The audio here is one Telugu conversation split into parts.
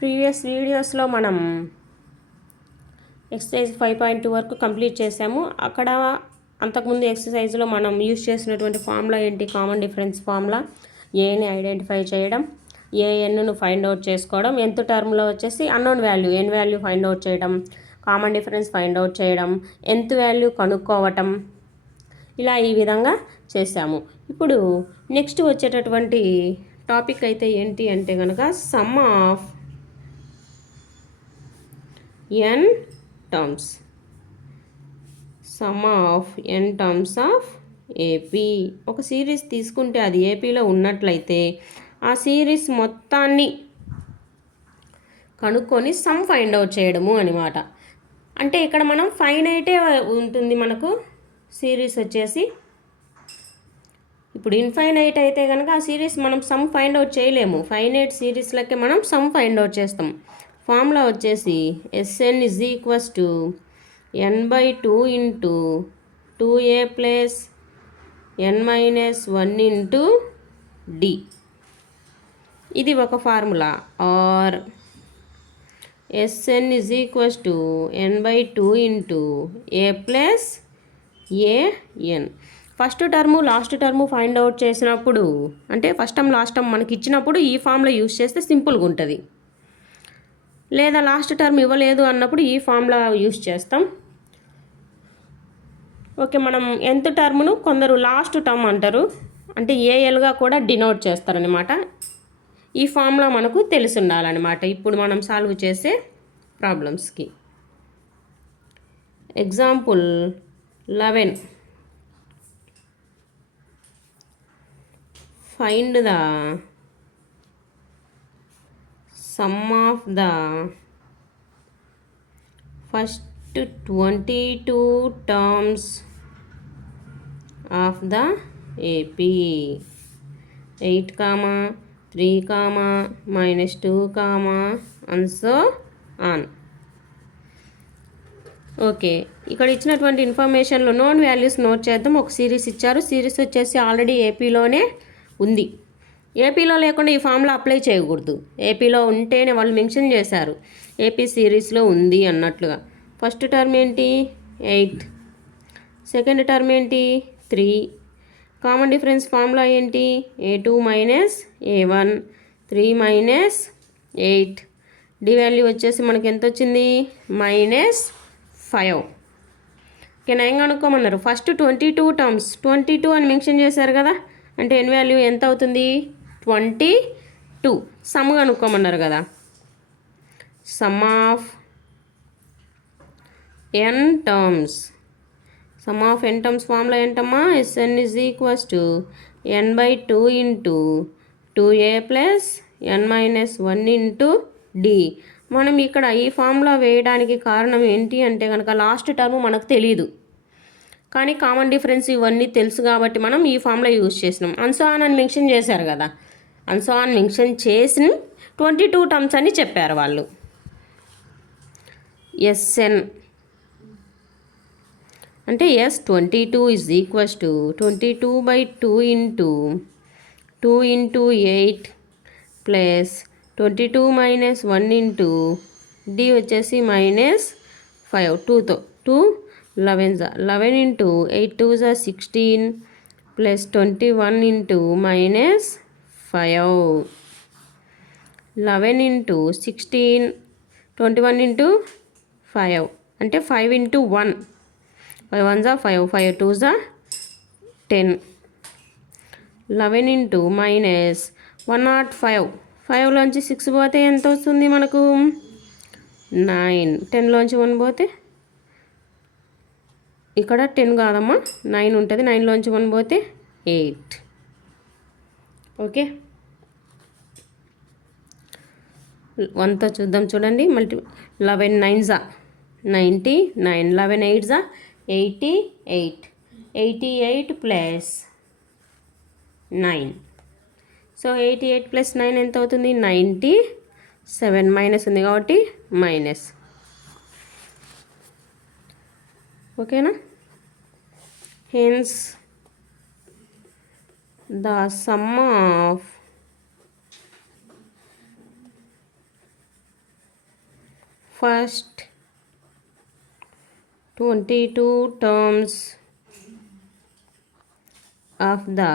ప్రీవియస్ వీడియోస్లో మనం ఎక్సర్సైజ్ 5.2 వరకు కంప్లీట్ చేసాము. అక్కడ అంతకుముందు ఎక్సర్సైజ్లో మనం యూజ్ చేసినటువంటి ఫార్ములా ఏంటి? Common difference formula. ఏని ఐడెంటిఫై చేయడం, ఏఎన్ను ఫైండ్ అవుట్ చేసుకోవడం, nth టర్మ్లో వచ్చేసి అన్నోన్ వాల్యూ ఎన్ వాల్యూ ఫైండ్ అవుట్ చేయడం, కామన్ డిఫరెన్స్ ఫైండ్ అవుట్ చేయడం, nth వాల్యూ కనుక్కోవటం, ఇలా ఈ విధంగా చేసాము. ఇప్పుడు నెక్స్ట్ వచ్చేటటువంటి టాపిక్ అయితే ఏంటి అంటే కనుక some of n terms, some of n terms of AP. ఒక సిరీస్ తీసుకుంటే అది ఏపీలో ఉన్నట్లయితే ఆ సిరీస్ మొత్తాన్ని కనుక్కొని సమ్ ఫైండ్ అవుట్ చేయడము అనమాట. అంటే ఇక్కడ మనం ఫైనైటే ఉంటుంది మనకు సిరీస్ వచ్చేసి. ఇప్పుడు ఇన్ఫైనైట్ అయితే కనుక ఆ సిరీస్ మనం సమ్ ఫైండ్ అవుట్ చేయలేము. ఫైనైట్ సిరీస్లకే మనం సమ్ ఫైండ్ అవుట్ చేస్తాం. ఫార్ములా వచ్చేసి Sn is equals to n/2 into 2a plus n minus 1 into d. ఇది ఒక formula. Or Sn is equals to n/2 into a plus an. First term last term find out చేసినప్పుడు, అంటే ఫస్ట్ టర్మ్ లాస్ట్ టర్మ్ మనకి ఇచ్చినప్పుడు ఈ ఫార్ములా యూస్ చేస్తే సింపుల్గా ఉంటుంది. లేదా లాస్ట్ టర్మ్ ఇవ్వలేదు అన్నప్పుడు ఈ ఫార్ములా యూస్ చేస్తాం. ఓకే, మనం nth టర్మ్ను కొందరు లాస్ట్ టర్మ్ అంటారు, అంటే ఏఎల్గా కూడా డినోట్ చేస్తారనమాట. ఈ ఫార్ములా మనకు తెలిసి ఉండాలన్నమాట ఇప్పుడు మనం సాల్వ్ చేసే ప్రాబ్లమ్స్కి. Example 11. Find the sum of the first 22 terms of the AP. 8, 3, -2, and so on. Okay, ఇక్కడ ఇచ్చినటువంటి ఇన్ఫర్మేషన్లో నోన్ వాల్యూస్ నోట్ చేద్దాం. ఒక సిరీస్ ఇచ్చారు. సిరీస్ వచ్చేసి ఆల్రెడీ ఏపీలోనే ఉంది. ఏపీలో లేకుండా ఈ ఫార్ములా అప్లై చేయకూడదు. ఏపీలో ఉంటేనే వాళ్ళు మెన్షన్ చేశారు ఏపీ సిరీస్లో ఉంది అన్నట్లుగా. ఫస్ట్ టర్మ్ ఏంటి? 8. సెకండ్ టర్మ్ ఏంటి? 3. కామన్ డిఫరెన్స్ ఫార్ములా ఏంటి? a2 minus a1, 3 minus 8. D value వచ్చేసి మనకి ఎంత వచ్చింది? -5. ఓకే, ఏం కనుక్కోమన్నారు? ఫస్ట్ 22 టర్మ్స్, 22 అని మెన్షన్ చేశారు కదా, అంటే ఎన్ వాల్యూ ఎంత అవుతుంది? 22. సమ్ కనుక్కోమన్నారు కదా. Some of n terms. Some of n terms formula ఏంటమ్మా? Sn is equals to n/2 into 2a plus n minus 1 into d. మనం ఇక్కడ ఈ ఫార్ములా వేయడానికి కారణం ఏంటి అంటే కనుక లాస్ట్ టర్మ్ మనకు తెలియదు, కానీ కామన్ డిఫరెన్స్ ఇవన్నీ తెలుసు కాబట్టి మనం ఈ ఫార్ములా యూజ్ చేసినాం. అన్సాన్ అని మెన్షన్ చేశారు కదా, అన్సాన్ మెన్షన్ చేసిన 22 టర్మ్స్ అని చెప్పారు వాళ్ళు. Sn అంటే S22 is equals to 22/2 into 2 into 8 plus 22 minus 1 into d వచ్చేసి -5. 2తో 2 11 into 8 2s are 16 plus 21 into -5. 11 into 16, 21 into 5 అంటే 5 into 1. 5 1s are 5, 5 2s are 10. 11 into -105. 5లోంచి 6 పోతే ఎంత వస్తుంది మనకు? 9. 10లోంచి 1 పోతే ఇక్కడ 10 కాదమ్మా, 9 ఉంటుంది. 9లోంచి 1 పోతే 8. ఓకే, 1తో చూద్దాం చూడండి. 11 9s are 99, 11 8s are 88. 88 plus 9. So 88 plus 9 ఎంత అవుతుంది? 97. మైనస్ ఉంది కాబట్టి మైనస్. ఓకేనా? Hence the sum of first 22 terms of the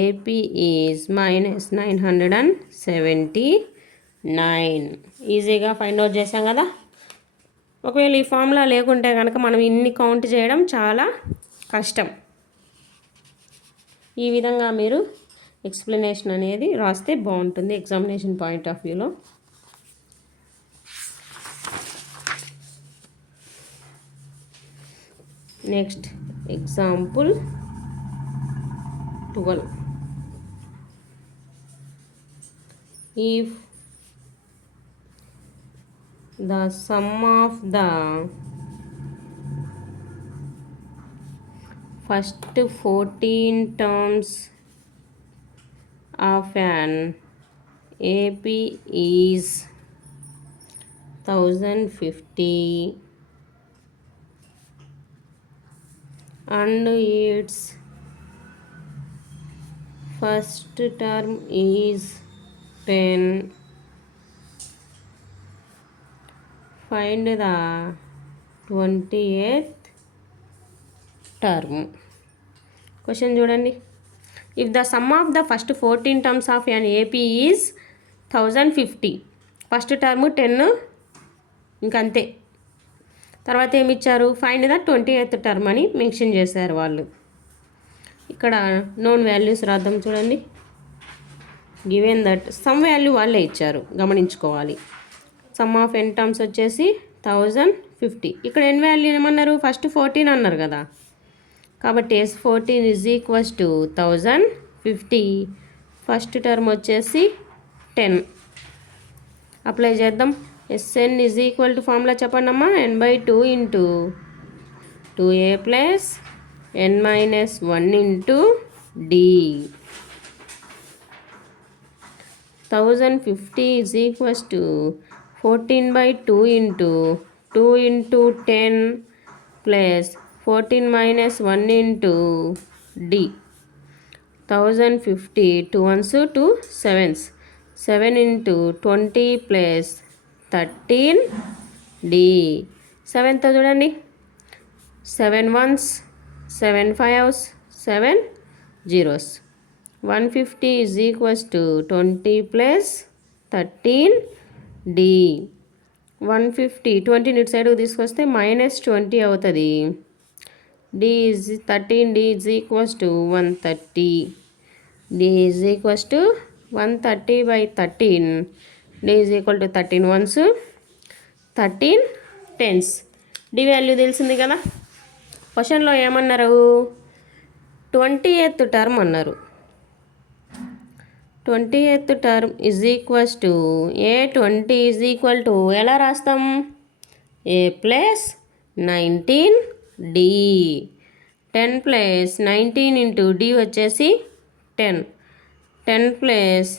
AP is minus 979. ఈజీగా ఫైండ్ అవుట్ చేసాం కదా. ఒకవేళ ఈ ఫార్ములా లేకుంటే కనుక మనం ఇన్ని కౌంట్ చేయడం చాలా కష్టం. ఈ విధంగా మీరు ఎక్స్ప్లెనేషన్ అనేది రాస్తే బాగుంటుంది ఎగ్జామినేషన్ పాయింట్ ఆఫ్ వ్యూలో. Next example 12. If the sum of the first 14 terms of an AP is 1050 and its first term is 10, find the 20th term. Question చూడండి. If the sum of the first 14 terms of an AP is 1050, first term 10 ఇంకంతే. తర్వాత ఏమి ఇచ్చారు, ఫైండ్ ద 20th టర్మ్ అని మెన్షన్ చేశారు వాళ్ళు. ఇక్కడ నోన్ వాల్యూస్ రాద్దాం చూడండి. గివెన్ దట్ సమ్ వాల్యూ వాళ్ళే ఇచ్చారు, గమనించుకోవాలి. సమ్ ఆఫ్ ఎన్ టర్మ్స్ వచ్చేసి 1050. ఇక్కడ ఎన్ వాల్యూ ఏమన్నారు, ఫస్ట్ 14 అన్నారు కదా, కాబట్టి S14 is equals to 1050. First term వచ్చేసి 10. అప్లై చేద్దాం. Sn is equal to formula చెప్పండి అమ్మా, n/2 into 2a plus n-1 into d. 1050 is equals to 14/2 into 2 into 10 plus 14 minus 1 into d. 1050 2 ones 2 sevens, 7 into 20 plus 13 d. 7th చూడండి, 7 ones 7 5s 7 zeros. 150 is equals to 20 plus 13 d. 150 20 ఇటు సైడ్కి తీసుకొస్తే -20 అవుతుంది. d is 13, d is equals to 130. d is equals to 130 by 13. d is equal to 13 ones 13 tens. d value తెలిసింది కదా. క్వశ్చన్లో ఏమన్నారు, 20th టర్మ్ అన్నారు. 20th term is equals to A20 is equal to ఎలా రాస్తాం, a plus 19d. 10 plus 19 into d వచ్చేసి 10. 10 ప్లస్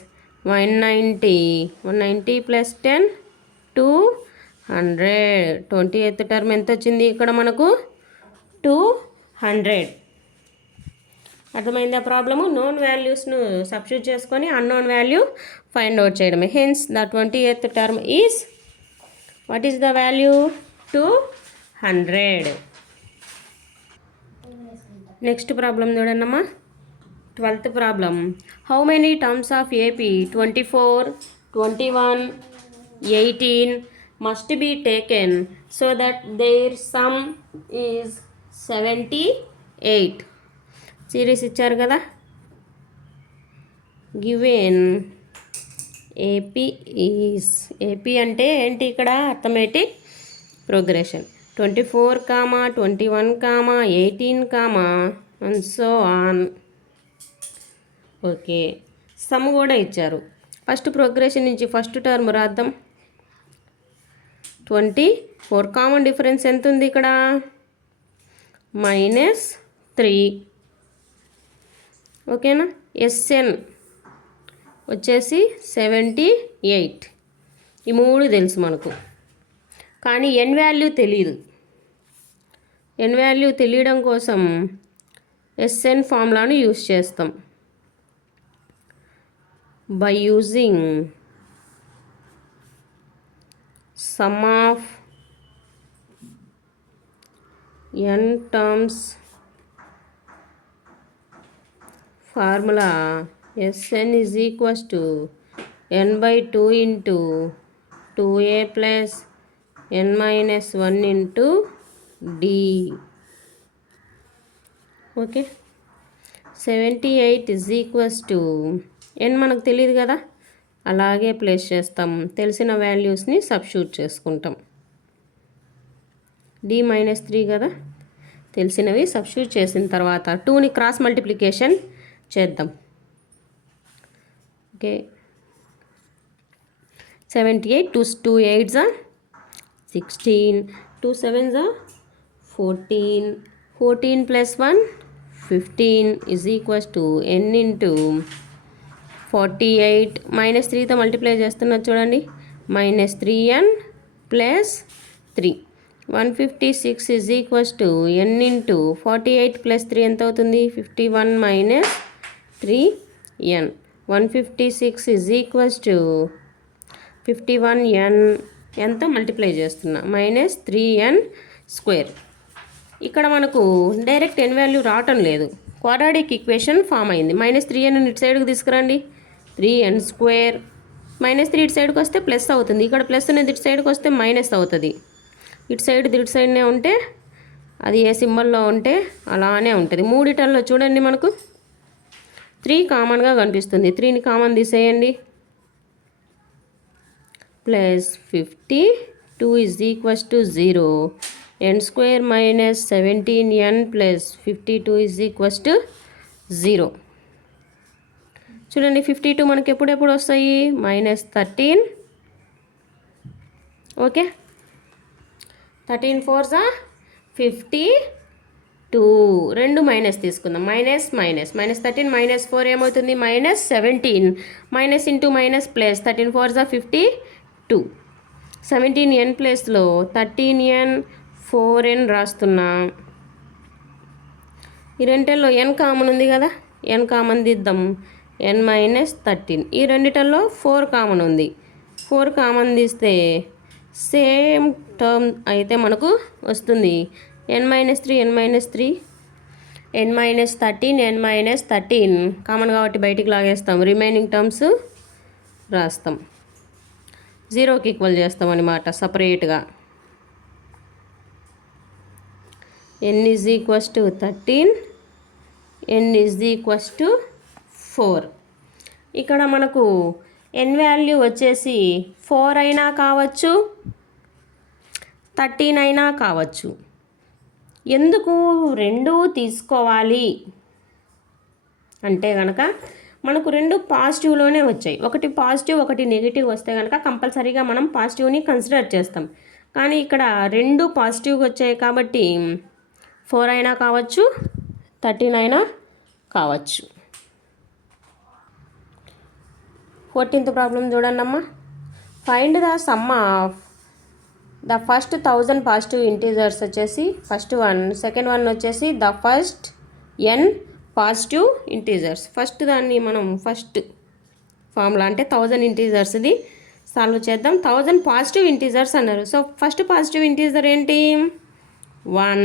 190 ప్లస్ 10 200. 20th టర్మ్ ఎంత వచ్చింది ఇక్కడ మనకు, 200. అర్థమైందా ప్రాబ్లము. నోన్ వాల్యూస్ను సబ్స్టిట్యూట్ చేసుకొని అన్నోన్ వాల్యూ ఫైండ్ అవుట్ చేయడమే. Hence the 20th term is, what is the value, 200. Next problem చూడండమ్మా, 12th problem. How many terms of AP 24, 21, 18 must be taken so that there sum is 78. Series ఇచ్చారు కదా. గివెన్ ఏపీ ఈజ్, ఏపీ అంటే ఏంటి ఇక్కడ, arithmetic progression. 24, 21, 18, and so on. Okay, sum కూడా ఇచ్చారు. ఫస్ట్ ప్రోగ్రెషన్ నుంచి ఫస్ట్ టర్మ్ రాద్దాం. 24 కామన్ డిఫరెన్స్ ఎంత ఉంది ఇక్కడ, -3. ఓకేనా. ఎస్ఎన్ వచ్చేసి 78. ఈ మూడు తెలుసు మనకు, కానీ ఎన్ వాల్యూ తెలియదు. ఎన్ వాల్యూ తెలియడం కోసం ఎస్ఎన్ ఫార్ములాను యూస్ చేస్తాం. By using some of n terms formula Sn is equals to n by 2 into 2a plus n minus 1 into d. Okay 78 is equals to n మనకు తెలియదు కదా, అలాగే ప్లేస్ చేస్తాం, తెలిసిన వాల్యూస్ని సబ్స్టిట్యూట్ చేసుకుంటాం. d మైనస్ 3 కదా, తెలిసినవి సబ్స్టిట్యూట్ చేసిన తర్వాత 2ని క్రాస్ మల్టిప్లికేషన్ చేద్దాం. Okay 78 2 8s 16 2 7s 14 14 plus 1 15 is equals to n into 48 minus 3తో మల్టిప్లై చేస్తున్నారు చూడండి, minus 3n plus 3 156 is equals to n into 48 plus 3 ఎంత అవుతుంది 51 minus 3n 156 is equals to 51n ఎంతో మల్టిప్లై చేస్తున్నా మైనస్ 3n స్క్వేర్. ఇక్కడ మనకు డైరెక్ట్ n వాల్యూ రావటం లేదు, క్వాడ్రాటిక్ ఈక్వేషన్ ఫామ్ అయింది. మైనస్ 3n ఇటు సైడ్కి తీసుకురండి, 3n స్క్వేర్ మైనస్ 3 ఇటు సైడ్కి వస్తే ప్లస్ అవుతుంది, ఇక్కడ ప్లస్ అనేది ఇటు సైడ్కి వస్తే మైనస్ అవుతుంది. ఇటు సైడ్నే ఉంటే అది ఏ సింబల్లో ఉంటే అలానే ఉంటుంది. మూడిటల్లో చూడండి మనకు 3 కామన్గా కనిపిస్తుంది, 3ని కామన్ తీసేయండి, plus 52 is equals to 0 n square minus 17n plus 52 is equals to 0. చూడండి 52 మనకి ఎప్పుడెప్పుడు వస్తాయి మైనస్ 13. ఓకే 13 4s 52, రెండు మైనస్ తీసుకుందాం, మైనస్ 13 మైనస్ 4 ఏమవుతుంది minus 17, minus into minus plus 13 4s 52, 17n ప్లస్లో 13n 4n రాస్తున్నా. ఈ రెండిటల్లో n కామన్ ఉంది కదా, n కామన్ దిద్దాం, n మైనస్ 13. ఈ రెండిటల్లో 4 కామన్ ఉంది, 4 కామన్ తీస్తే సేమ్ టర్మ్ అయితే మనకు వస్తుంది n minus 3 n minus 3 n minus 13 n minus 13 common కాబట్టి బయటికి లాగేస్తాం, రిమైనింగ్ టర్మ్స్ రాస్తాం, 0కి ఈక్వల్ చేస్తాం అన్నమాట సపరేట్గా. n is equals to 13, n is equals to 4. ఇక్కడ మనకు n వాల్యూ వచ్చేసి 4 అయినా కావచ్చు 13 అయినా కావచ్చు. ఎందుకు రెండు తీసుకోవాలి అంటే కనుక మనకు రెండు పాజిటివ్లోనే వచ్చాయి, ఒకటి పాజిటివ్ ఒకటి నెగిటివ్ వస్తే కనుక కంపల్సరీగా మనం పాజిటివ్ని కన్సిడర్ చేస్తాం. కానీ ఇక్కడ రెండు పాజిటివ్గా వచ్చాయి కాబట్టి 4 అయినా కావచ్చు 13 అయినా కావచ్చు. 14th ప్రాబ్లం చూడండి. Find the sum of the first 1000 positive integers వచ్చేసి ఫస్ట్ వన్, సెకండ్ వన్ వచ్చేసి the first n positive integers. First దాన్ని మనం ఫస్ట్ ఫార్ములా అంటే 1000 ఇంటీజర్స్ది సాల్వ్ చేద్దాం. 1000 పాజిటివ్ ఇంటీజర్స్ అన్నారు, సో ఫస్ట్ పాజిటివ్ ఇంటీజర్ ఏంటి 1.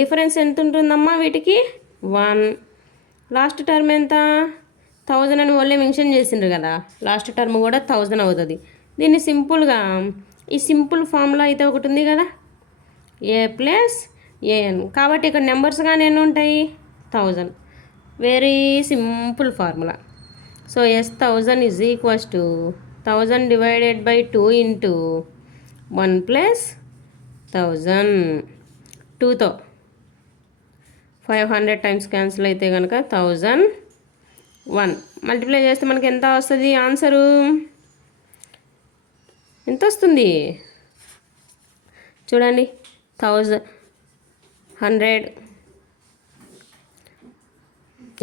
డిఫరెన్స్ ఎంత ఉంటుందమ్మా వీటికి 1. లాస్ట్ టర్మ్ ఎంత 1000 అని వాళ్ళే మెన్షన్ చేసిండ్రు కదా, లాస్ట్ టర్మ్ కూడా 1000 అవుతుంది. దీన్ని సింపుల్గా ఈ సింపుల్ ఫార్ములా అయితే ఒకటి ఉంది కదా a ప్లస్ an, కాబట్టి ఇక్కడ నెంబర్స్గానే ఎన్ని ఉంటాయి 1000, very simple formula. So S1000 is equals to 1000 divided by 2 into 1 plus 1000. 2తో 500 టైమ్స్ క్యాన్సిల్ అయితే కనుక 1001 మల్టిప్లై చేస్తే మనకి ఎంత వస్తుంది ఆన్సరు, ఎంత వస్తుంది చూడండి 1100,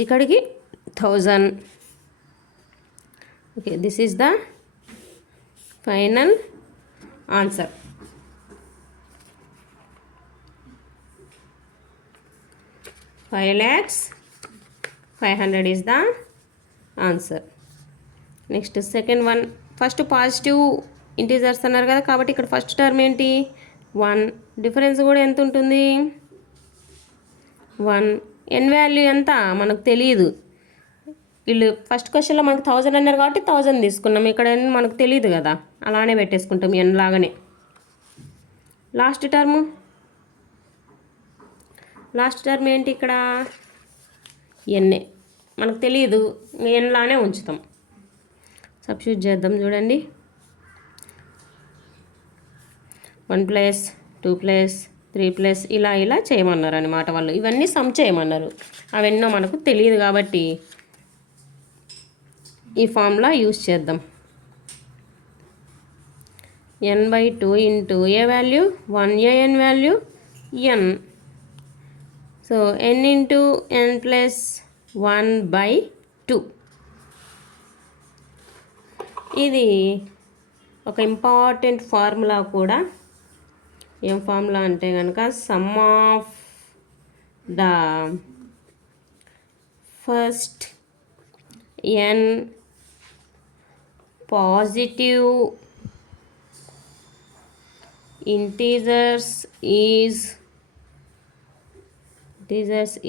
ఇక్కడికి 1000. Okay this is the final answer. $5,500 is the answer. Next second one, first positive integers అన్నారు కదా కాబట్టి ఇక్కడ ఫస్ట్ టర్మ్ ఏంటి 1, డిఫరెన్స్ కూడా ఎంత ఉంటుంది 1. ఎన్ వాల్యూ ఎంత మనకు తెలియదు. వీళ్ళు ఫస్ట్ క్వశ్చన్లో మనకు 1000 అన్నారు కాబట్టి 1000 తీసుకున్నాం. ఇక్కడ ఎన్ మనకు తెలియదు కదా, అలానే పెట్టేసుకుంటాం ఎన్ లాగానే. లాస్ట్ టర్మ్ ఏంటి ఇక్కడ? ఎన్ఏ మనకు తెలియదు, ఎన్లానే ఉంచుతాం. సబ్స్టిట్యూట్ చేద్దాం చూడండి. 1 + 2 + 3 + ఇలా చేయమన్నారు అనమాట వాళ్ళు. ఇవన్నీ సమ్ చేయమన్నారు. అవెన్నో మనకు తెలియదు కాబట్టి ఈ ఫార్ములా యూజ్ చేద్దాం. n/2 into A value 1, n value n. So n into n + 1/2. ఇది ఒక ఇంపార్టెంట్ ఫార్ములా కూడా. ఏం ఫార్ములా అంటే కనుక some of the first n positive integers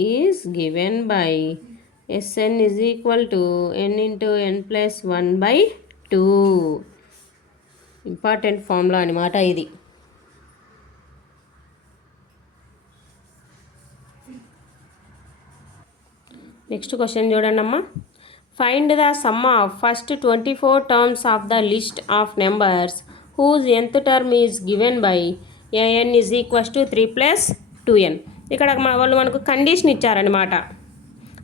is given by Sn is equal to n into n plus 1/2. Important formula అనమాట ఇది. నెక్స్ట్ క్వశ్చన్ చూడండి అమ్మా. Find the sum of first 24 terms of the list of numbers whose nth term is given by an is equals to 3 + 2n. ఇక్కడ వాళ్ళు మనకు కండిషన్ ఇచ్చారనమాట.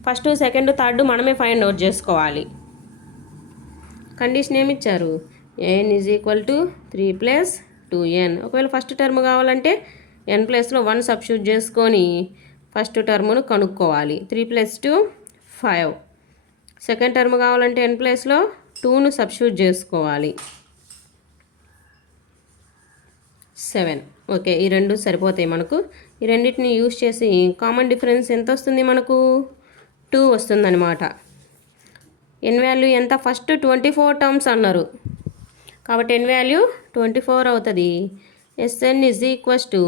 ఫస్ట్, సెకండ్, థర్డ్ మనమే ఫైండ్ అవుట్ చేసుకోవాలి. కండిషన్ ఏమి ఇచ్చారు? an is equal to 3 + 2n. ఒకవేళ ఫస్ట్ టర్మ్ కావాలంటే n ప్లేస్లో 1 సబ్స్టిట్యూట్ చేసుకొని ఫస్ట్ టర్మ్ను కనుక్కోవాలి. 3 + 2 5. సెకండ్ టర్మ్ కావాలంటే n ప్లేస్లో 2ను సబ్స్టిట్యూట్ చేసుకోవాలి. 7. ఓకే, ఈ రెండు సరిపోతాయి మనకు. ఈ రెండింటిని యూజ్ చేసి కామన్ డిఫరెన్స్ ఎంత వస్తుంది మనకు? 2 వస్తుందన్నమాట. ఎన్ వాల్యూ ఎంత? ఫస్ట్ 24 టర్మ్స్ అన్నారు కాబట్టి ఎన్ వాల్యూ 24 అవుతుంది. Sn is equals to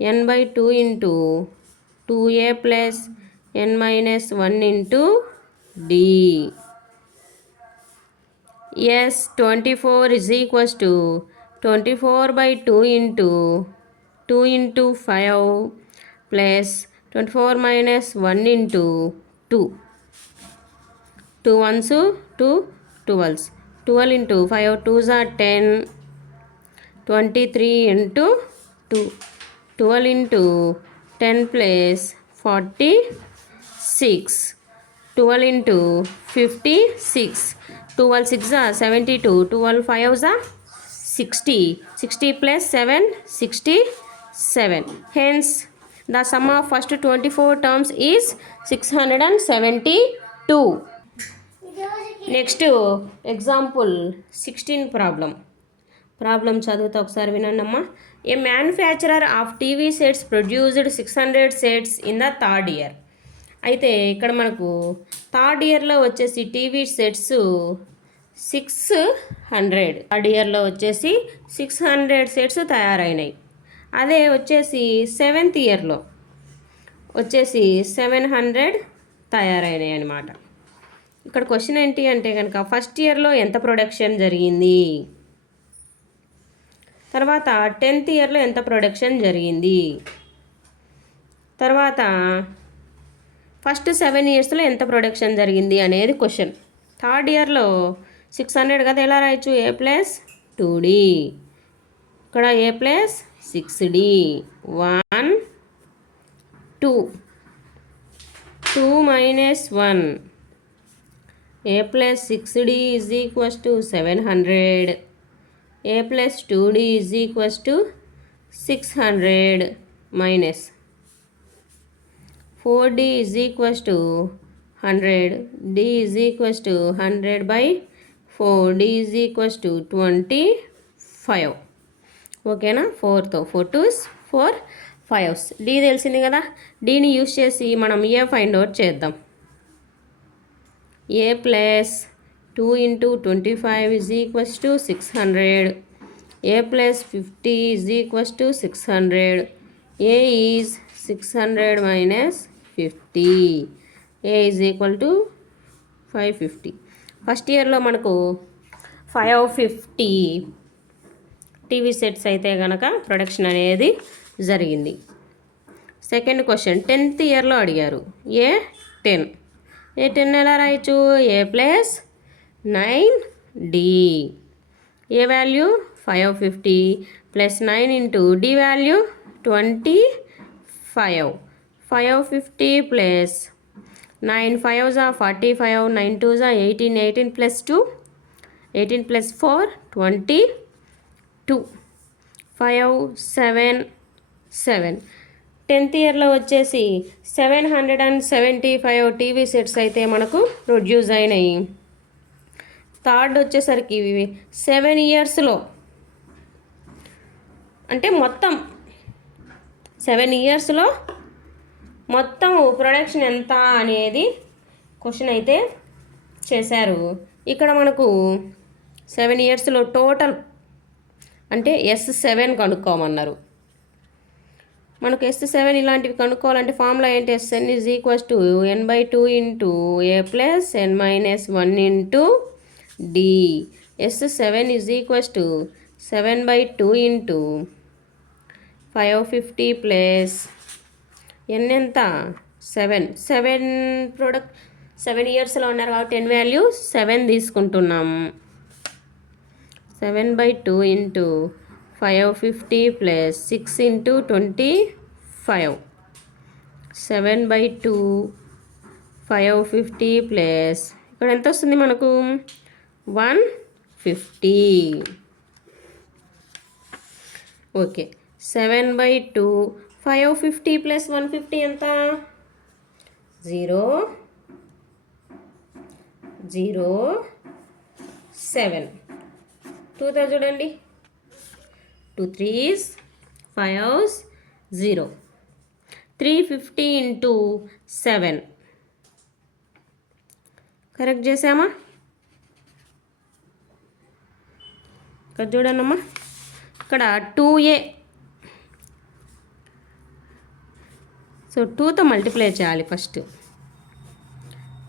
n/2 into 2a + n - 1 into d. S24 is equals to 24/2 into 2 into 5 plus 24 minus 1 into 2. 2 ones 2 12s. 12 into 5 2s are 10. 23 into 2. 12 into 10 plus 46. 12 into 56. 12 6 are 72. 12 5s are 60. 60 plus 7 67. Hence the sum of first 24 terms is 672. Next example 16 problem చదువుతా ఒకసారి వినండమ్మా. A manufacturer of TV sets produced 600 sets in the third year. అయితే ఇక్కడ మనకు థర్డ్ ఇయర్లో వచ్చేసి టీవీ సెట్స్ 600. థర్డ్ ఇయర్లో వచ్చేసి 600 సెట్స్ తయారైనాయి. అదే వచ్చేసి 7th ఇయర్లో వచ్చేసి 700 తయారైనాయి అన్నమాట. ఇక్కడ క్వశ్చన్ ఏంటి అంటే కనుక ఫస్ట్ ఇయర్లో ఎంత ప్రొడక్షన్ జరిగింది, తర్వాత 10th ఇయర్లో ఎంత ప్రొడక్షన్ జరిగింది, తర్వాత ఫస్ట్ 7 ఇయర్స్లో ఎంత ప్రొడక్షన్ జరిగింది అనేది క్వశ్చన్. థర్డ్ ఇయర్లో 600 కదా, ఎలా రాయొచ్చు? a + 2d. ఇక్కడ a + 6d 1 2 2 minus 1. a plus 6d is equals to 700. a plus 2d is equals to 600 minus 4d is equals to 100. d is equals to 100 by 4. d is equals to 25. ఓకేనా? 4తో 4 2s 4 5s. d తెలిసింది కదా. dని యూజ్ చేసి మనం ఏ ఫైండ్ అవుట్ చేద్దాం. a plus 2 into 25 is equals to 600. a plus 50 is equals to 600. a is 600 minus 50. A is equal to 550. First ఇయర్లో మనకు 550 టీవీ సెట్స్ అయితే కనుక ప్రొడక్షన్ అనేది జరిగింది. సెకండ్ క్వశ్చన్ 10th ఇయర్లో అడిగారు. A10 ఎలా రాయొచ్చు? A plus 9D. A value 550 plus 9 into D value 25. 550 plus 9 5s are 45, 9 2s are 18, 18 plus 2, 18 plus 4 22, 5 7 7. 10th ఇయర్లో వచ్చేసి 775 టీవీ సెట్స్ అయితే మనకు ప్రొడ్యూస్ అయినాయి. థర్డ్ వచ్చేసరికి 7 ఇయర్స్లో అంటే మొత్తం 7 ఇయర్స్లో మొత్తం ప్రొడక్షన్ ఎంత అనేది క్వశ్చన్ అయితే చేశారు. ఇక్కడ మనకు 7 ఇయర్స్లో టోటల్ అంటే S7 కనుక్కోమన్నారు. మనకు S7 ఇలాంటివి కనుక్కోవాలంటే ఫార్ములా ఏంటి? Sn is equals to n/2 into A plus n minus 1 into D. S7 is equals to 7/2 into 550 plus n ఎంత? 7 ప్రొడక్ట్ 7 ఇయర్స్లో ఉన్నారు కాబట్టి n వాల్యూ 7 తీసుకుంటున్నాం. 7/2 ఇంటూ 550 ప్లస్ 6 ఇంటూ 25. 7/2 550 ప్లస్ ఇక్కడ ఎంత వస్తుంది మనకు? 150. ఓకే, 7/2 550 ప్లస్ 150 ఎంత? 0 0 7. 2తో చూడండి, 2 3s 5s 0. 350 ఇంటూ 7 కరెక్ట్ చేసామా? ఇక్కడ చూడండమ్మా, ఇక్కడ 2A. సో 2తో మల్టిప్లై చేయాలి ఫస్ట్.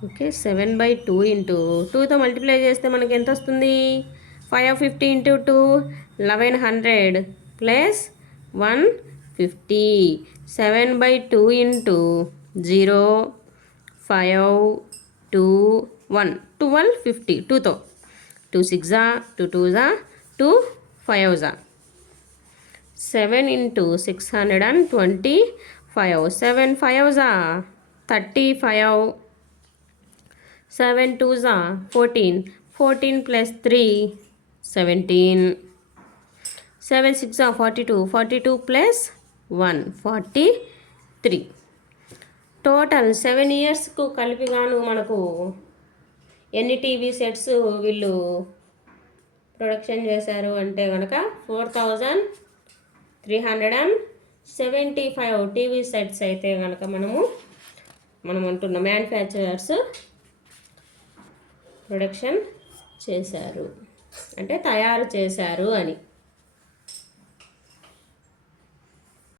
ఓకే, 7/2 ఇంటూ 2తో మల్టిప్లై చేస్తే మనకి ఎంత వస్తుంది? 550 ఇంటూ 2 1100 ప్లస్ 150. 7/2 ఇంటూ 0 5 2 1 1250. 2తో 2 6 2 2 2 5 7 into 625. 7 5s 35. 7 2s 14. 14 plus 3 17. 7 6 42. 42 plus 1 43. Total 7 ఇయర్స్కు కలిపిగాను మనకు ఎన్ని టీవీ సెట్స్ వీళ్ళు ప్రొడక్షన్ చేశారు అంటే కనుక 4375 టీవీ సెట్స్ అయితే కనుక మనం అంటున్న మ్యానుఫ్యాక్చరర్స్ ప్రొడక్షన్ చేశారు అంటే తయారు చేశారు అని.